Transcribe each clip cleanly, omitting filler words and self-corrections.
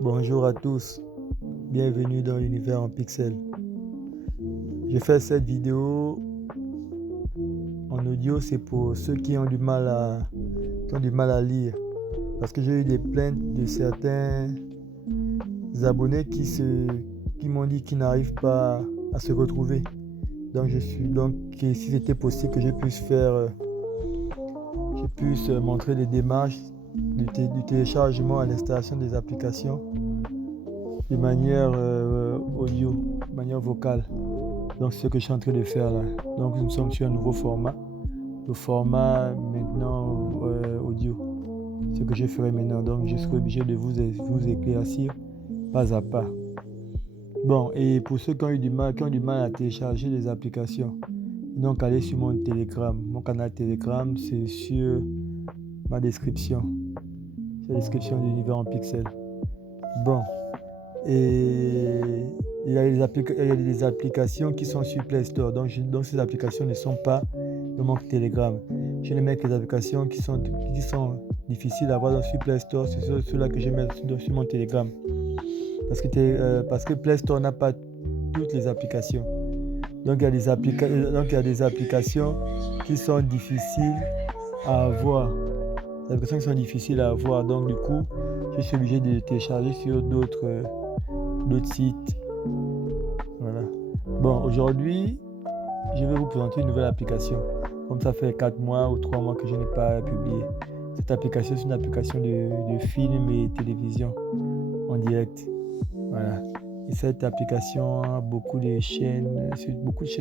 Bonjour à tous, bienvenue dans l'univers en pixels. Je fais cette vidéo en audio, c'est pour ceux qui ont du mal à lire. Parce que j'ai eu des plaintes de certains abonnés qui m'ont dit qu'ils n'arrivent pas à se retrouver. Donc si c'était possible que je puisse montrer les démarches du téléchargement à l'installation des applications de manière audio, de manière vocale. Donc c'est ce que je suis en train de faire là. Donc nous sommes sur un nouveau format. Le format maintenant audio. Ce que je ferai maintenant. Donc je serai obligé de vous éclaircir pas à pas. Bon, et pour ceux qui ont du mal à télécharger les applications, donc allez sur mon Telegram. Mon canal Telegram, c'est sur ma description. C'est la description de l'univers en pixels. Bon. Et il y a des applications qui sont sur Play Store. Donc ces applications ne sont pas de mon Telegram. Je les mets que les applications qui sont difficiles à voir sur Play Store. C'est ceux-là que je mets sur mon Telegram. Parce que Play Store n'a pas toutes les applications. Donc il y a des applications qui sont difficiles à avoir. Des applications qui sont difficiles à avoir. Donc du coup, je suis obligé de les télécharger sur d'autres sites. Voilà. Bon, aujourd'hui, je vais vous présenter une nouvelle application. Comme ça fait 4 mois ou 3 mois que je n'ai pas publié. Cette application, c'est une application de film et télévision en direct. Voilà. Et cette application a beaucoup de chaînes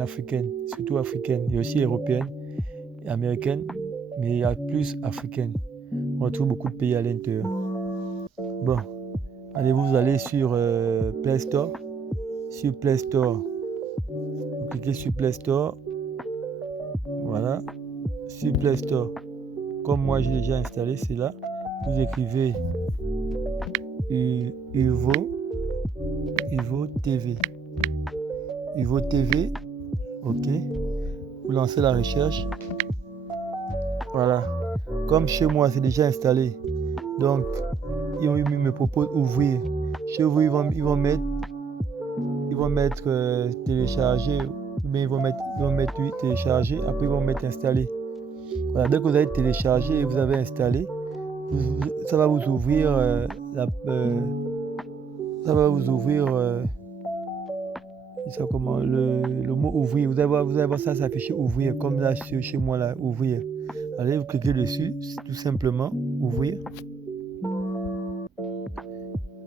africaines, surtout africaines, et aussi européennes et américaines, mais il y a plus africaines. On retrouve beaucoup de pays à l'intérieur. Bon, vous allez sur Play Store. Sur Play Store, vous cliquez sur Play Store. Voilà. Sur Play Store, comme moi j'ai déjà installé, c'est là. Vous écrivez Uvo TV. Uvo TV. Ok. Vous lancez la recherche. Voilà. Comme chez moi c'est déjà installé. Donc ils me proposent ouvrir. Chez vous ils vont mettre télécharger, mais ils vont mettre télécharger, après ils vont mettre installer. Voilà, dès que vous avez téléchargé et vous avez installé, ça va vous ouvrir le mot ouvrir. Vous allez voir ça s'afficher ouvrir, comme là chez moi là, ouvrir. Allez, vous cliquez dessus, tout simplement, ouvrir.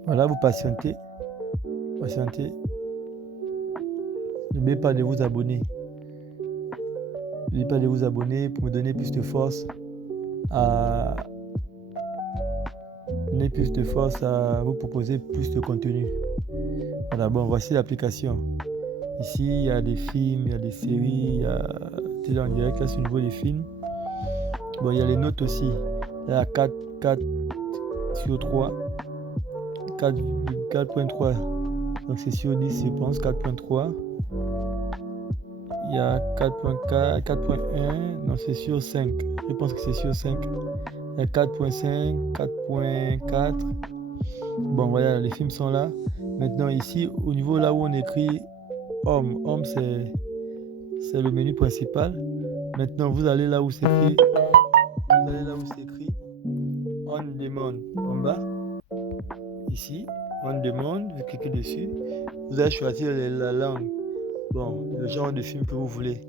Voilà, vous patientez. N'oubliez pas de vous abonner. N'oubliez pas de vous abonner pour me donner plus de force à vous proposer plus de contenu. Voilà, bon, voici l'application. Ici, il y a des films, il y a des séries, il y a télé en direct. Là, c'est au niveau des films. Bon, il y a les notes aussi. Il y a 4 sur 3. 4.3. Donc, c'est sur 10, je pense, 4.3. Il y a 4.4, 4.1, non c'est sur 5, je pense que c'est sur 5. Il y a 4.5, 4.4. Bon voilà, les films sont là. Maintenant ici, au niveau là où on écrit Home c'est le menu principal. Maintenant vous allez là où c'est écrit On Demand en bas. Ici, On Demand, vous cliquez dessus. Vous allez choisir la langue. Bon, le genre de film que vous voulez.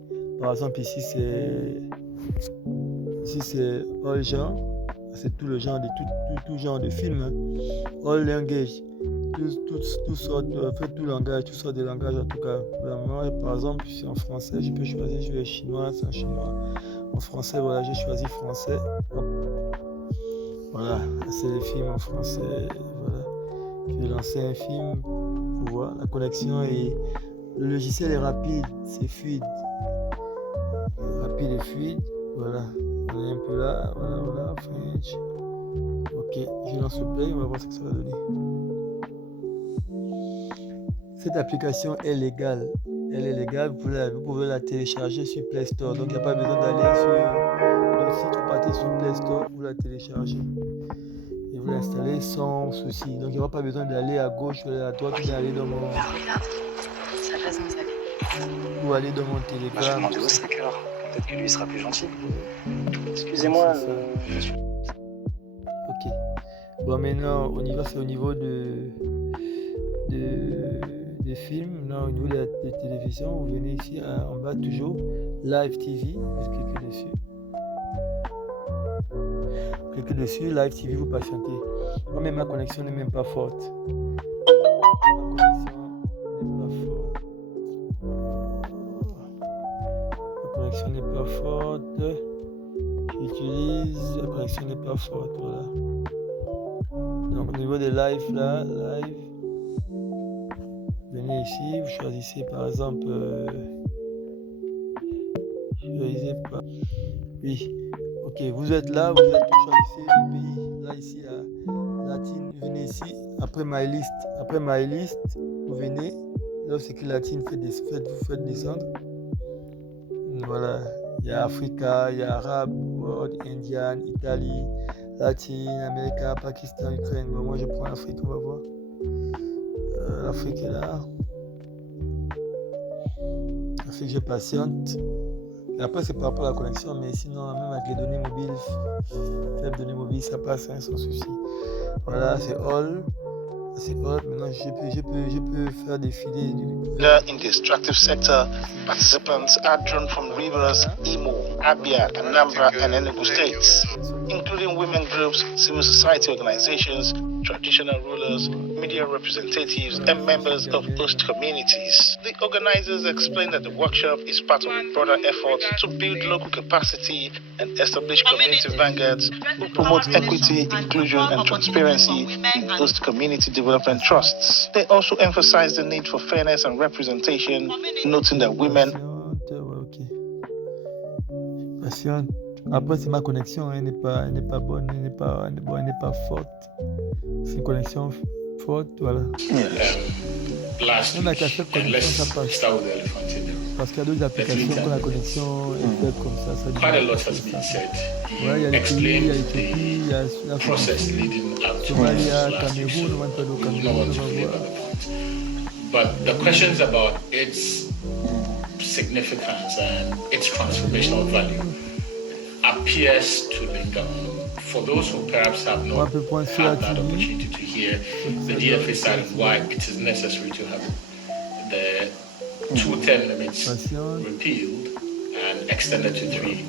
Par exemple, ici c'est all genre. C'est tout le genre de tout genre de film. Hein. All language. Tout sort tout langage, tout sort de langage en tout cas. Moi, par exemple, si c'est en français, je peux choisir, je vais chinois, c'est en chinois. En français, voilà, j'ai choisi français. Hop. Voilà, c'est les films en français. Voilà. Je vais lancer un film pour voir la connexion et le logiciel est rapide, c'est fluide. Rapide et fluide. Voilà. On est un peu là. Voilà. French. Ok, je lance le play, on va voir ce que ça va donner. Cette application est légale. Elle est légale, vous pouvez la télécharger sur Play Store. Donc il n'y a pas besoin d'aller sur le site, vous partez sur Play Store, vous la téléchargez. Et vous l'installer sans souci. Donc il n'y aura pas besoin d'aller à gauche ou à droite ou d'aller dans mon... Regarde, ça passe dans sa vie. Ou aller dans mon Je vais télégramme. demander au 5 alors. Peut-être que lui sera plus gentil. Excusez-moi, monsieur. Ok. Bon, maintenant, c'est au niveau des films. Là, au niveau de la télévision, vous venez ici en bas, toujours, Live TV. Vous cliquez dessus. Cliquez dessus, Live TV, vous patientez. Moi-même, ma connexion n'est même pas forte. Ma connexion n'est pas forte. J'utilise, la connexion n'est pas forte, voilà. Donc au niveau des live là, live, venez ici, vous choisissez par exemple, choisissez pas, oui, ok, vous êtes là, vous choisissez le pays, là ici, latine, vous venez ici, après my list, vous venez, là c'est que latine, vous faites descendre, voilà, il y a Africa, il y a Arabe, World, Indian, Italie, Latine, Amérique, Pakistan, Ukraine. Bon, moi je prends l'Afrique, on va voir. L'Afrique est là. L'Afrique, je patiente. Et après, c'est par rapport à la connexion, mais sinon, même avec les données mobiles, faibles données mobiles, ça passe hein, sans souci. Voilà, c'est all. C'est all. Maintenant, je peux faire défiler du. In the extractive sector, participants are drawn from Rivers, Imo, Abia, Anambra, and Enugu states, including women groups, civil society organizations, traditional rulers, media representatives, and members of host communities. The organizers explain that the workshop is part of a broader effort to build local capacity and establish community vanguards who promote equity, inclusion, and transparency in host community development trusts. They also emphasize the need for fairness and representation, noting that women... Patiente. Après, c'est ma connexion, elle n'est pas bonne, elle n'est pas forte. C'est une connexion forte, voilà. On a qu'à faire connexion, ça passe. Parce qu'il y a d'autres applications quand la connexion est faite comme ça. Quite a lot has been said. Ouais, il y a les pays, il y a l'Éthiopie, il y a la process leading up to Somalia, last week, so Cameroun, on va we do not want to belabor the point. But the questions about its significance and its transformational value appears to linger on. For those who perhaps have not had that opportunity to hear the DFA side and why it is necessary to have the 2 term limits repealed and extended to 3,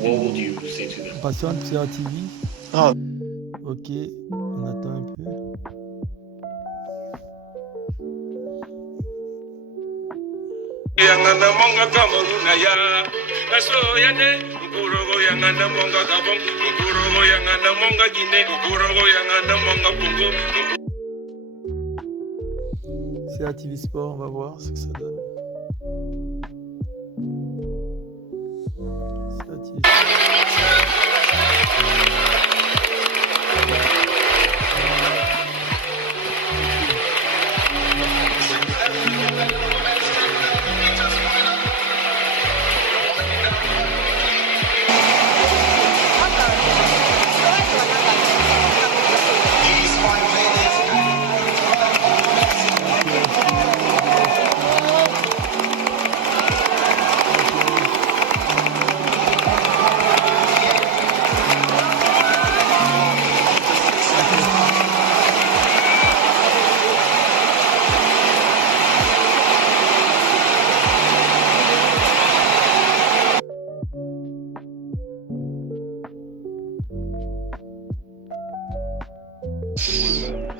what would you say to them? Patiente sur TV. Ah. Ok, on attend un peu. Yangana monga Cameroon ya aso yane ukurogo yangana monga Gabon ukurogo yangana monga Guinée ukurogo yangana monga Congo. C'est la TV Sport, on va voir ce que ça donne. C'est la TV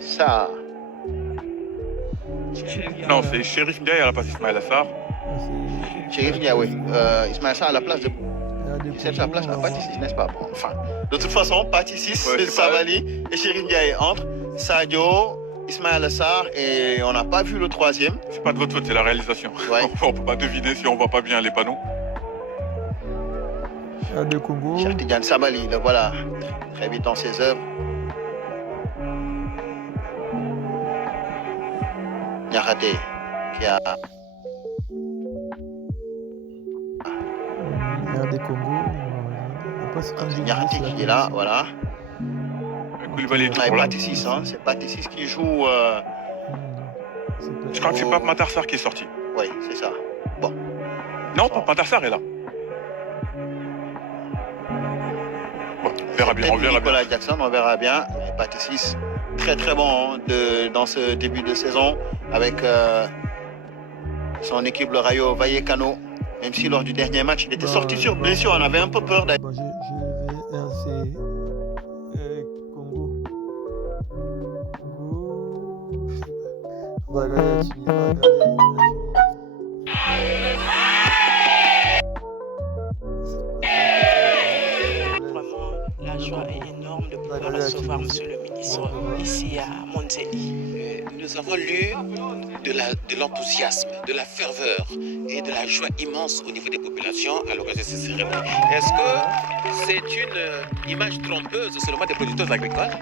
Ça. Non, c'est Chérif Ndiaye à la place d'Ismaël Assar. Chérif Ndiaye, oui. Ismaël Assar à la place de... C'est la place, la partie 6, n'est-ce pas? Bon, enfin, de toute façon, partie 6, ouais, Savali et Chérif Ndiaye entre. Sadio, Ismaël Assar et on n'a pas vu le troisième. C'est pas de votre faute, c'est la réalisation. Ouais. On peut pas deviner si on voit pas bien les panneaux. de Congo. Cheikh Tidiane Sabali, le voilà, très vite dans ses œuvres. Niakhaté, qui a... RD Congo. Après, c'est Niakhaté qui est là, voilà. Koulibaly est Ouais, toujours là. Patissis, hein. C'est Patissis qui joue. Je crois que c'est pas Matarsar qui est sorti. Oui, c'est ça. Bon. Non, Matarsar est là. Bon, on verra bien, on verra bien. Nicolas Jackson, on verra bien. Patissis, très très bon dans ce début de saison avec son équipe, le Rayo Vallecano. Même si lors du dernier match, il était sorti sur blessure, on avait un peu peur d'ailleurs. Bon, je vais RC Congo. Congo. On va regarder la Tunisie. Vraiment, la joie est énorme de pouvoir recevoir Monsieur le ministre ici à Monzeli. Nous avons lu de l'enthousiasme, de la ferveur et de la joie immense au niveau des populations à l'occasion de ces cérémonies. Est-ce que c'est une image trompeuse seulement des producteurs agricoles?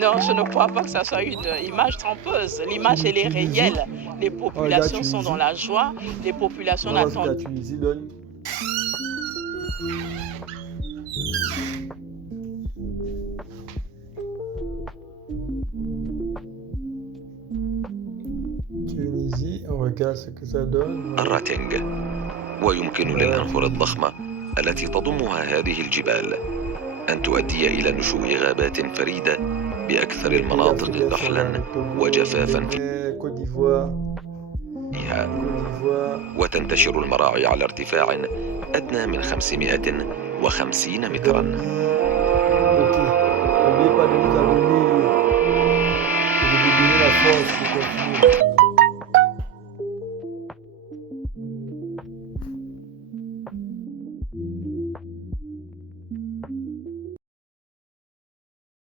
Non, je ne crois pas que ça soit une image trompeuse. L'image, elle est réelle. Les populations sont dans la joie. Les populations n'attendent. La Tunisie donne. Tunisie, on regarde ce que ça donne. الراتينغ ويمكن للأنخرة الضخمة التي تضمها هذه الجبال أن تؤدي إلى نشوء غابات فريدة بأكثر المناطق كحلا وجفافا فيها، وتنتشر المراعي على ارتفاع أدنى من 550 مترا. N'oubliez pas de vous abonner et de me donner la force pour continuer.